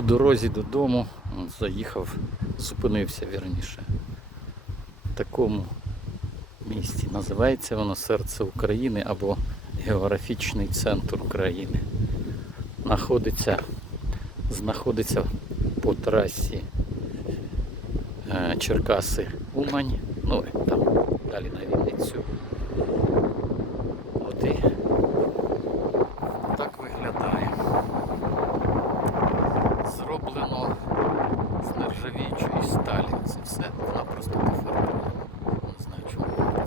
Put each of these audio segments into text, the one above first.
По дорозі додому заїхав, зупинився вірніше. В такому місті. Називається воно Серце України або Географічний центр України. Знаходиться, знаходиться по трасі е, Черкаси Умань, ну там далі на Вінницю. От і Зроблено з нержавіючої сталі. Це все вона просто пофарбована. Не знаю, чому вона.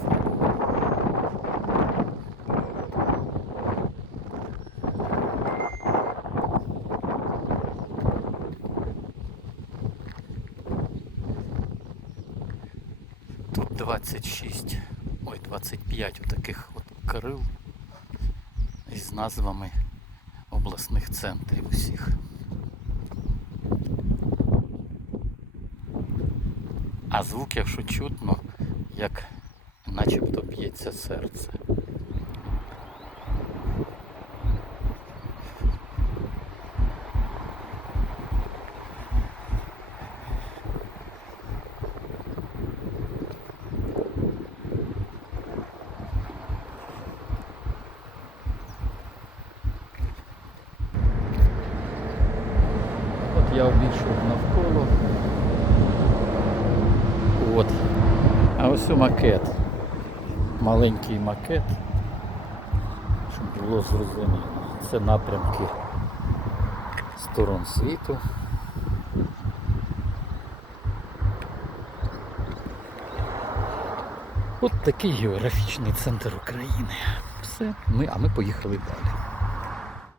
Тут 26, ой, 25 отаких от крил із назвами обласних центрів усіх. А звук, якщо чутно, як начебто б'ється серце. Я обійшов навколо. От. А ось макет. Маленький макет. Щоб було зрозуміло. Це напрямки сторон світу. От такий географічний центр України. Все, ми, а ми поїхали далі.